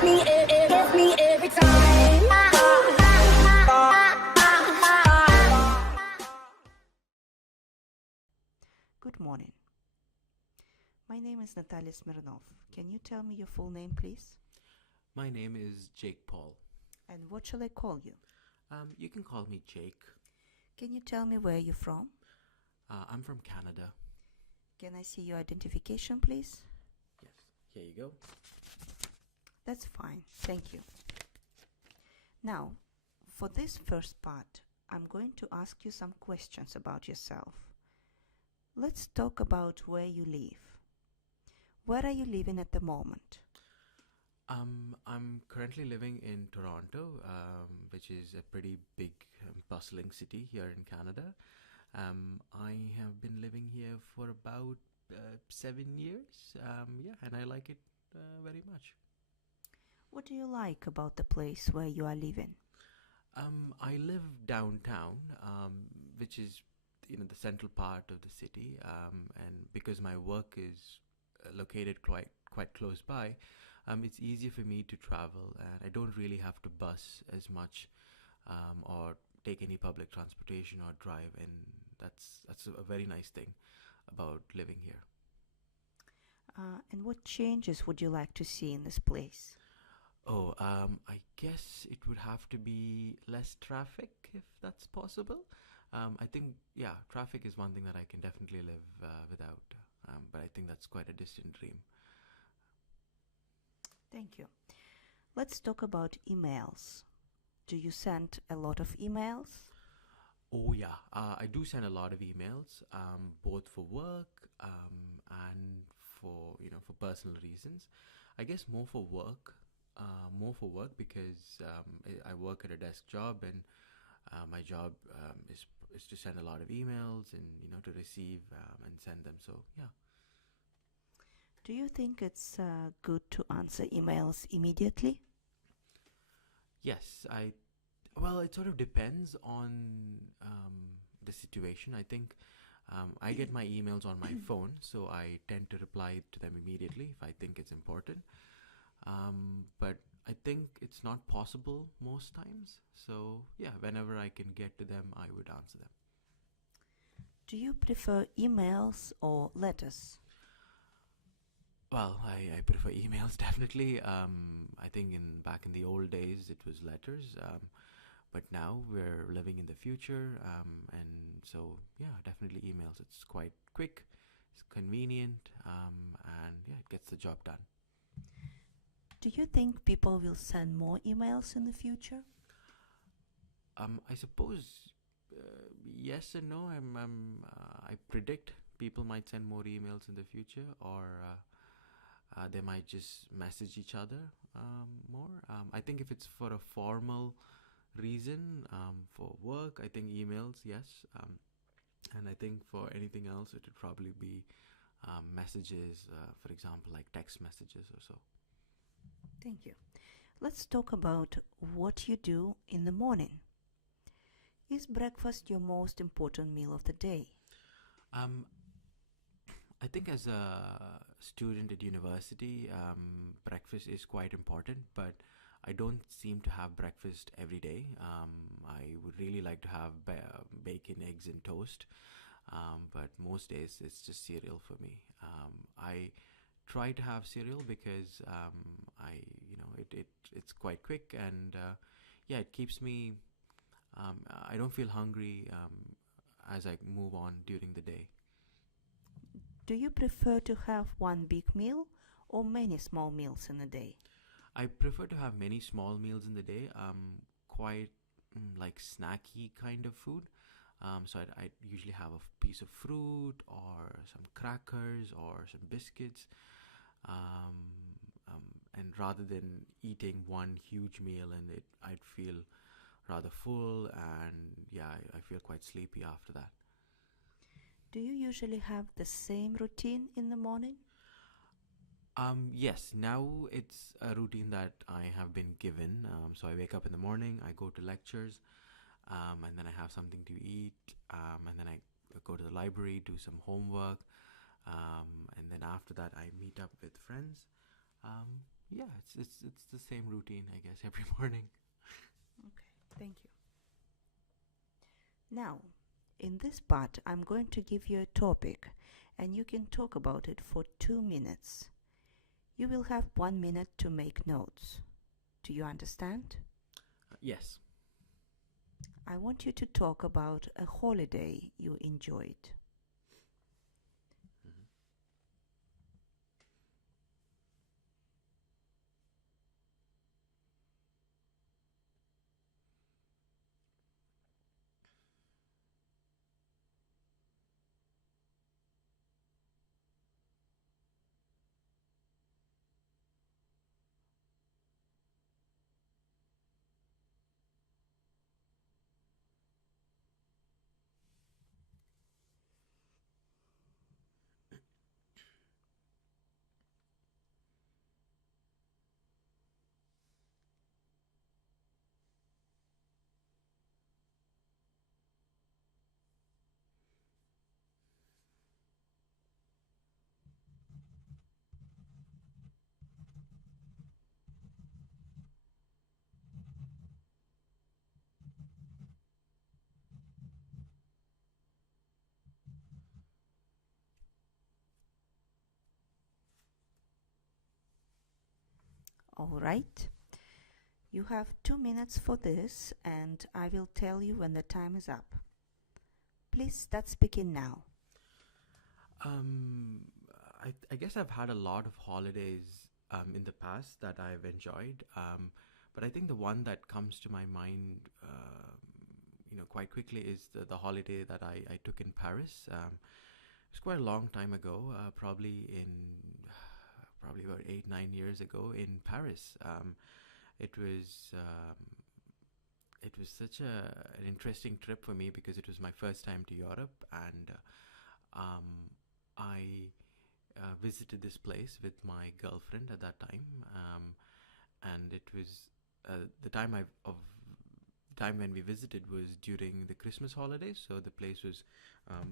gets me every time. Good morning. My name is Natalia Smirnov. Can you tell me your full name, please? My name is Jake Paul. And what shall I call you? You can call me Jake. Can you tell me where you're from? I'm from Canada. Can I see your identification, please? Yes, here you go. That's fine, thank you. Now, for this first part, I'm going to ask you some questions about yourself. Let's talk about where you live. Where are you living at the moment? I'm currently living in Toronto, which is a pretty big, bustling city here in Canada. I have been living here for about 7 years, and I like it very much. What do you like about the place where you are living? I live downtown, which is the central part of the city, and because my work is located quite close by, it's easier for me to travel, and I don't really have to bus as much, or take any public transportation or drive, and that's a very nice thing about living here. And what changes would you like to see in this place? Oh, I guess it would have to be less traffic, if that's possible. I think, traffic is one thing that I can definitely live without, but I think that's quite a distant dream. Thank you. Let's talk about emails. Do you send a lot of emails? Oh yeah, I do send a lot of emails, both for work and for personal reasons. I guess more for work because I work at a desk job, and my job is to send a lot of emails and to receive and send them. So yeah. Do you think it's good to answer emails immediately? Yes, well, it sort of depends on the situation. I think I get my emails on my phone, so I tend to reply to them immediately if I think it's important. But I think it's not possible most times. So yeah, whenever I can get to them, I would answer them. Do you prefer emails or letters? Well, I prefer emails definitely. I think back in the old days it was letters, but now we're living in the future, and so yeah, definitely emails. It's quite quick, it's convenient, and yeah, it gets the job done. Do you think people will send more emails in the future? I suppose yes and no. I predict people might send more emails in the future, or they might just message each other more. I think if it's for a formal reason, for work, I think emails, yes. And I think for anything else, it would probably be messages, for example, like text messages or so. Thank you. Let's talk about what you do in the morning. Is breakfast your most important meal of the day? I think as a student at university, breakfast is quite important, but I don't seem to have breakfast every day. I would really like to have bacon, eggs, and toast, but most days it's just cereal for me. I try to have cereal because it's quite quick, and yeah, it keeps me. I don't feel hungry as I move on during the day. Do you prefer to have one big meal or many small meals in a day? I prefer to have many small meals in the day, quite like snacky kind of food. So I'd usually have a piece of fruit or some crackers or some biscuits. And rather than eating one huge meal, I'd feel rather full, and yeah, I feel quite sleepy after that. Do you usually have the same routine in the morning? Yes, now it's a routine that I have been given. So I wake up in the morning, I go to lectures, and then I have something to eat, and then I go to the library, do some homework, and then after that I meet up with friends. Yeah, it's the same routine, I guess, every morning. Okay, thank you. Now, in this part, I'm going to give you a topic and you can talk about it for 2 minutes. You will have 1 minute to make notes. Do you understand? Yes. I want you to talk about a holiday you enjoyed. Mhm. All right. You have 2 minutes for this, and I will tell you when the time is up. Please start speaking now. Um, I guess I've had a lot of holidays in the past that I've enjoyed. But I think the one that comes to my mind, quite quickly is the holiday that I took in Paris. It's quite a long time ago, probably about 8, 9 years ago in Paris. It was um, it was such an interesting trip for me because it was my first time to Europe, and I visited this place with my girlfriend at that time, and it was the time when we visited was during the Christmas holidays, so the place was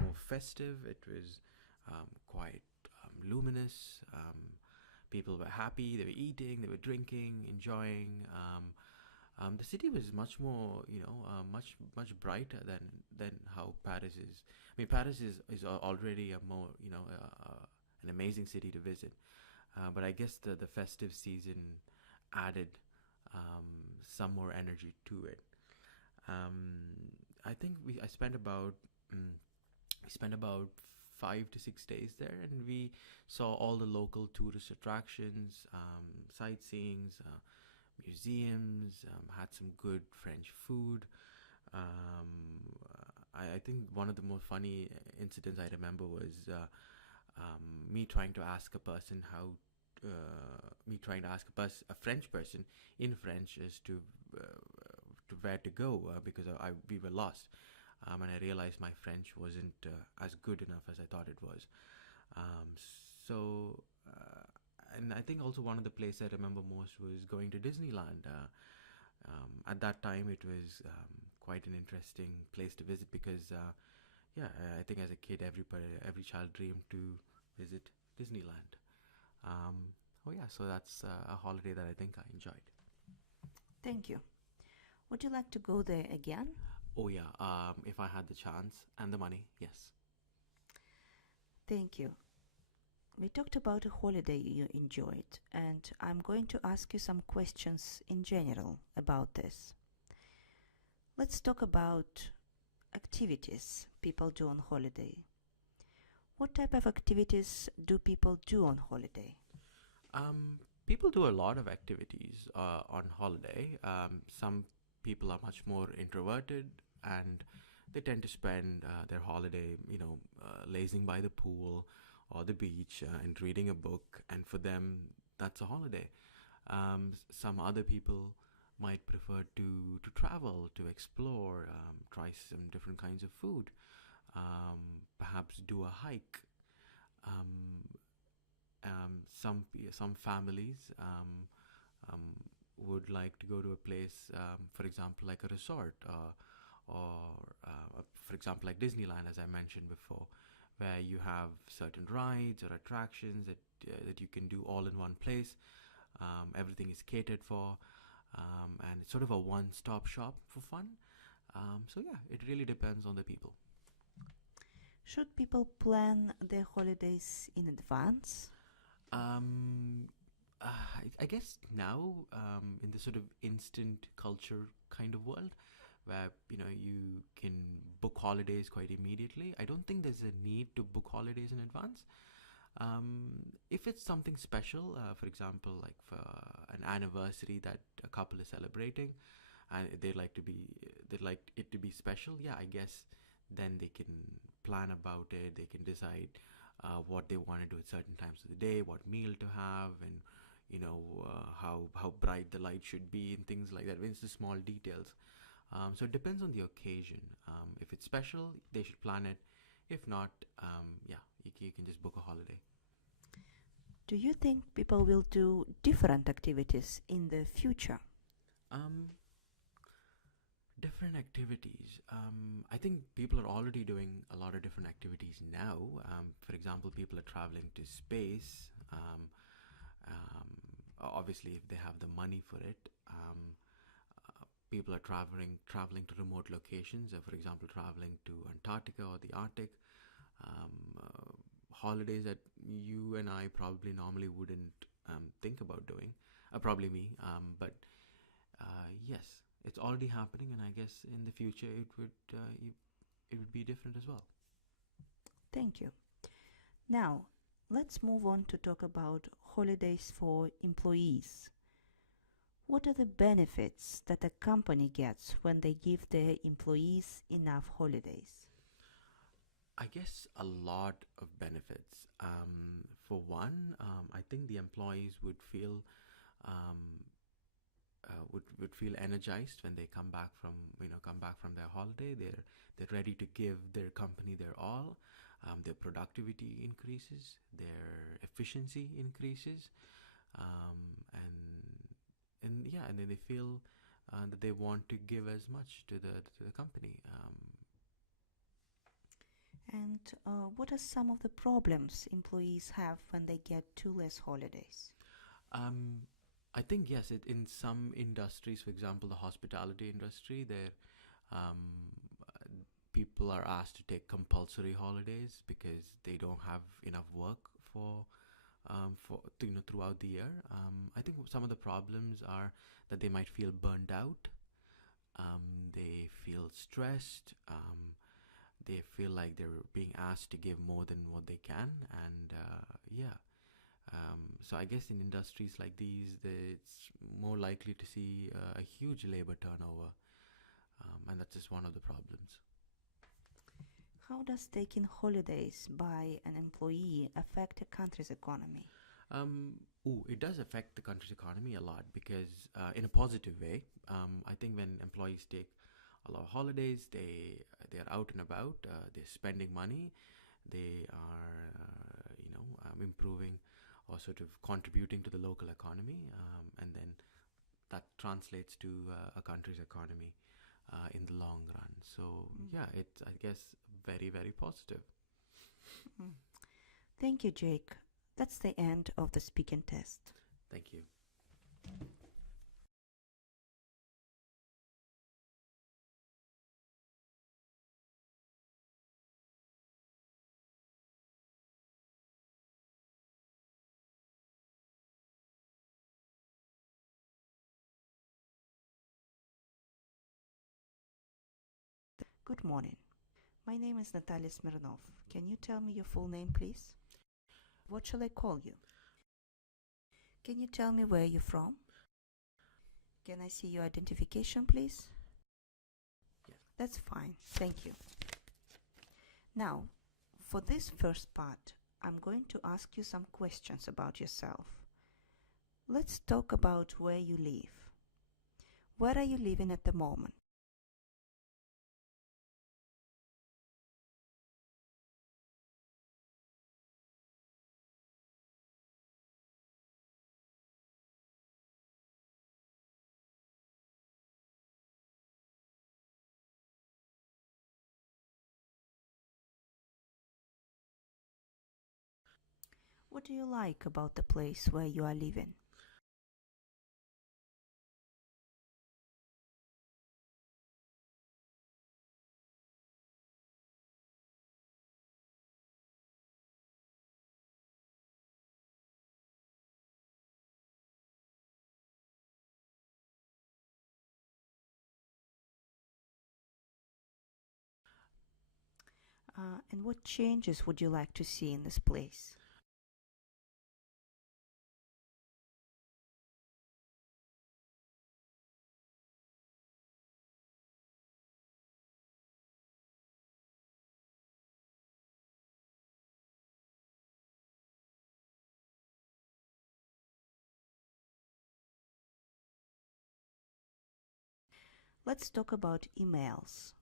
more festive. It was quite luminous. People were happy. They were eating. They were drinking, enjoying. The city was much more, much brighter than how Paris is. I mean, Paris is already a more, an amazing city to visit. But I guess the festive season added some more energy to it. I think I spent about mm, we spent about 5 to 6 days there, and we saw all the local tourist attractions, sightseeings, museums, had some good French food. I think one of the most funny incidents I remember was me trying to ask a person a French person in French as to where to go because we were lost, and I realized my French wasn't as good enough as I thought it was. Um, so, and I think also one of the places I remember most was going to Disneyland. At that time, it was quite an interesting place to visit because, yeah, I think as a kid, every child dreamed to visit Disneyland. Oh yeah, so that's a holiday that I think I enjoyed. Thank you. Would you like to go there again? Oh yeah, if I had the chance and the money, yes. Thank you. We talked about a holiday you enjoyed, and I'm going to ask you some questions in general about this. Let's talk about activities people do on holiday. What type of activities do people do on holiday? People do a lot of activities on holiday. Some people are much more introverted, and they tend to spend their holiday, lazing by the pool or the beach and reading a book. And for them, that's a holiday. Some other people might prefer to travel, to explore, try some different kinds of food, perhaps do a hike. Um, some families um, would like to go to a place, for example, like a resort, or for example, like Disneyland, as I mentioned before, where you have certain rides or attractions that you can do all in one place. Everything is catered for, and it's sort of a one-stop shop for fun. So yeah, it really depends on the people. Should people plan their holidays in advance? Um, I guess now, in this sort of instant culture kind of world, where you can book holidays quite immediately, I don't think there's a need to book holidays in advance. If it's something special, for example, like for an anniversary that a couple is celebrating, and they'd like it to be special, yeah, I guess then they can plan about it. They can decide what they want to do at certain times of the day, what meal to have, and how bright the light should be, and things like that. It's the small details. So it depends on the occasion. If it's special, they should plan it. If not, yeah, you can just book a holiday. Do you think people will do different activities in the future? Um, Different activities. I think people are already doing a lot of different activities now. For example, people are traveling to space. Obviously, if they have the money for it. People are traveling to remote locations. For example, traveling to Antarctica or the Arctic. Holidays that you and I probably normally wouldn't think about doing. Probably me. But yes, it's already happening, and I guess in the future it would be different as well. Thank you. Now, let's move on to talk about holidays for employees. What are the benefits that a company gets when they give their employees enough holidays? I guess a lot of benefits. For one, I think the employees um, would feel energized when they come back from their holiday. They're ready to give their company their all. Their productivity increases, their efficiency increases, and yeah, and then they feel that they want to give as much to the company. And what are some of the problems employees have when they get too less holidays? Um, I think yes, in some industries, for example, the hospitality industry, there um, people are asked to take compulsory holidays because they don't have enough work for throughout the year. I think some of the problems are that they might feel burned out. They feel stressed. They feel like they're being asked to give more than what they can, and yeah. So I guess in industries like these, it's more likely to see a huge labor turnover, and that's just one of the problems. How does taking holidays by an employee affect a country's economy? Um, it does affect the country's economy a lot because, in a positive way, I think when employees take a lot of holidays, they are out and about, they're spending money, they are improving or sort of contributing to the local economy, and then that translates to a country's economy in the long run. So yeah, it's, I guess, very very positive. Mm. Thank you, Jake. That's the end of the speaking test. Thank you. Good morning. My name is Natalia Smirnov. Can you tell me your full name, please? What shall I call you? Can you tell me where you're from? Can I see your identification, please? Yes. That's fine. Thank you. Now, for this first part, I'm going to ask you some questions about yourself. Let's talk about where you live. Where are you living at the moment? What do you like about the place where you are living? And what changes would you like to see in this place? Let's talk about emails.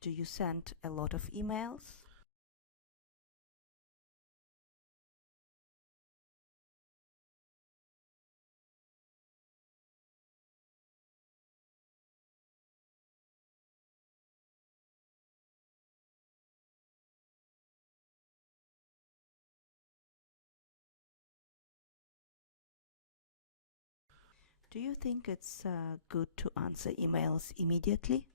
Do you send a lot of emails? Do you think it's good to answer emails immediately?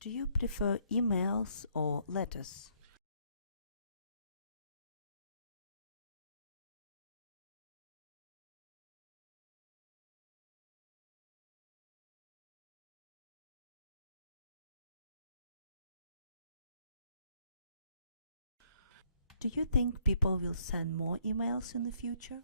Do you prefer emails or letters? Do you think people will send more emails in the future?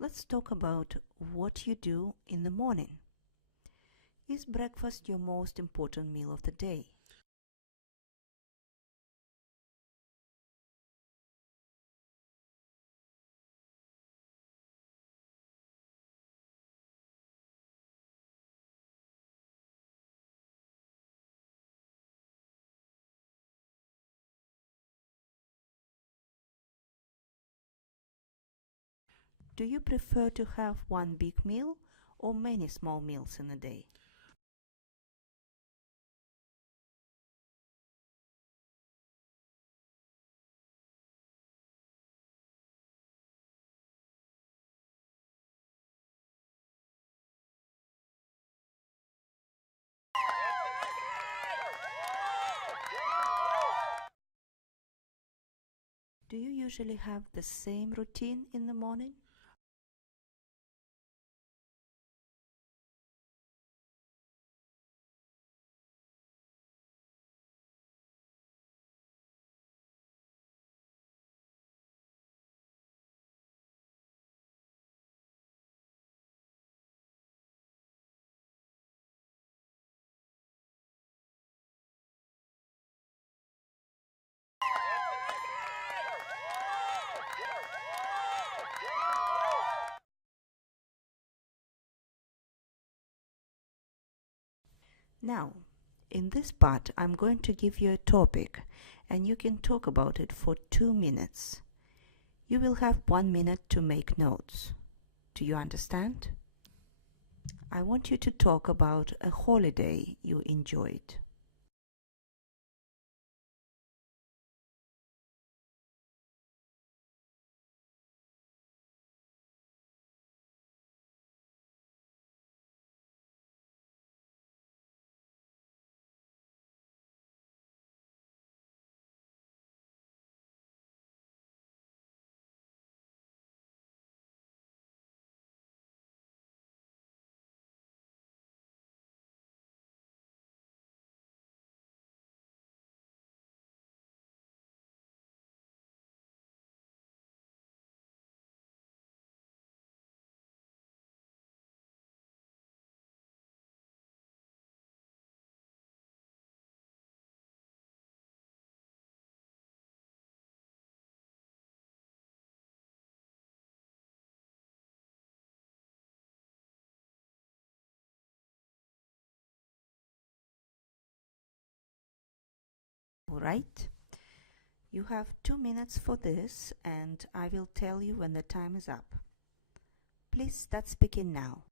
Let's talk about what you do in the morning. Is breakfast your most important meal of the day? Do you prefer to have one big meal or many small meals in a day? Do you usually have the same routine in the morning? Now, in this part, I'm going to give you a topic and you can talk about it for 2 minutes. You will have 1 minute to make notes. Do you understand? I want you to talk about a holiday you enjoyed. All right. You have 2 minutes for this, and I will tell you when the time is up. Please start speaking now.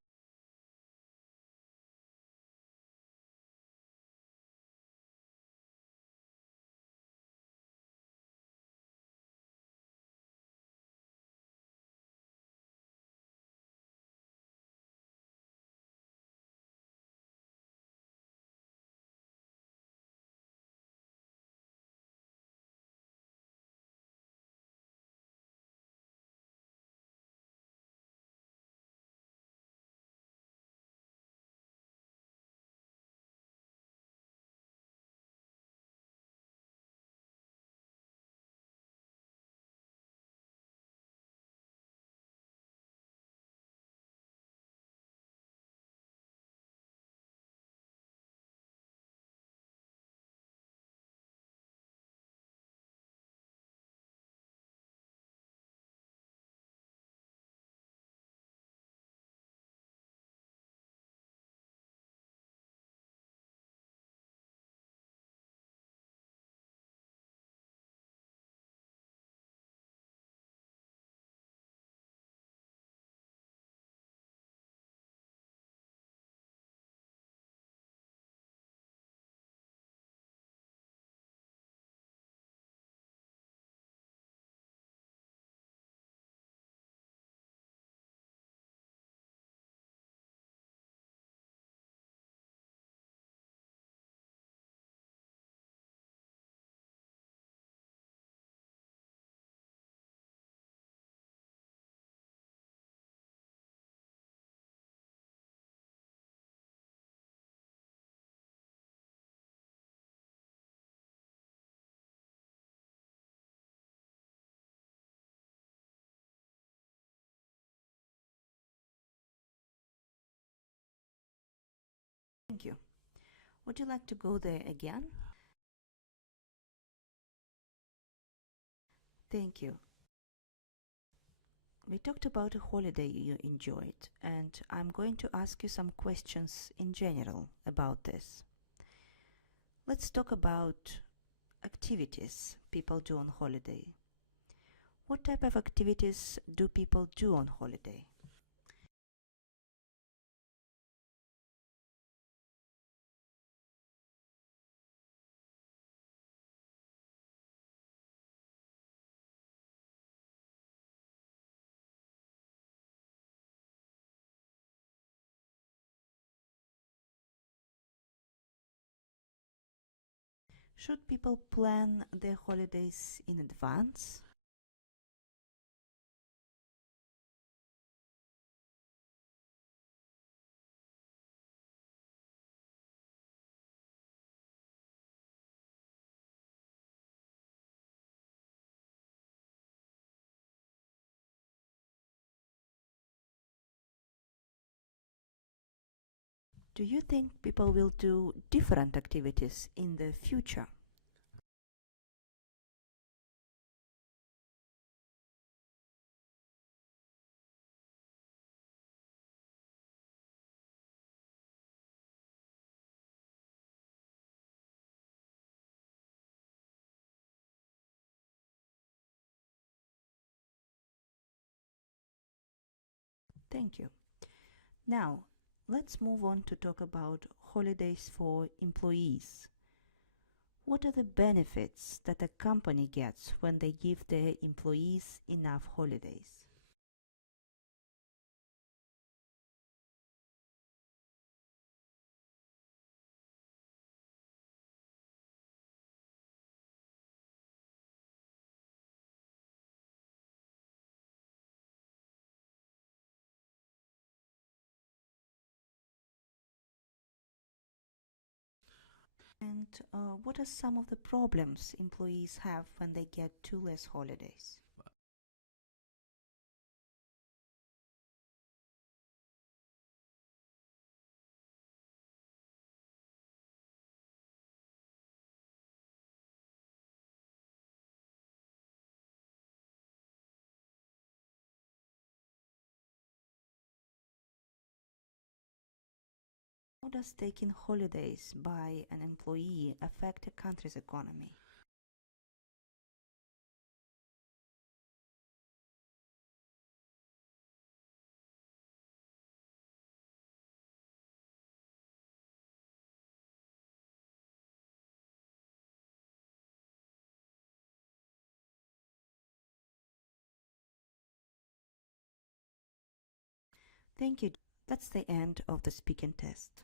Thank you. Would you like to go there again? Thank you. We talked about a holiday you enjoyed, and I'm going to ask you some questions in general about this. Let's talk about activities people do on holiday. What type of activities do people do on holiday? Should people plan their holidays in advance? Do you think people will do different activities in the future? Thank you. Now, let's move on to talk about holidays for employees. What are the benefits that a company gets when they give their employees enough holidays? And what are some of the problems employees have when they get two less holidays? How does taking holidays by an employee affect a country's economy? Thank you. That's the end of the speaking test.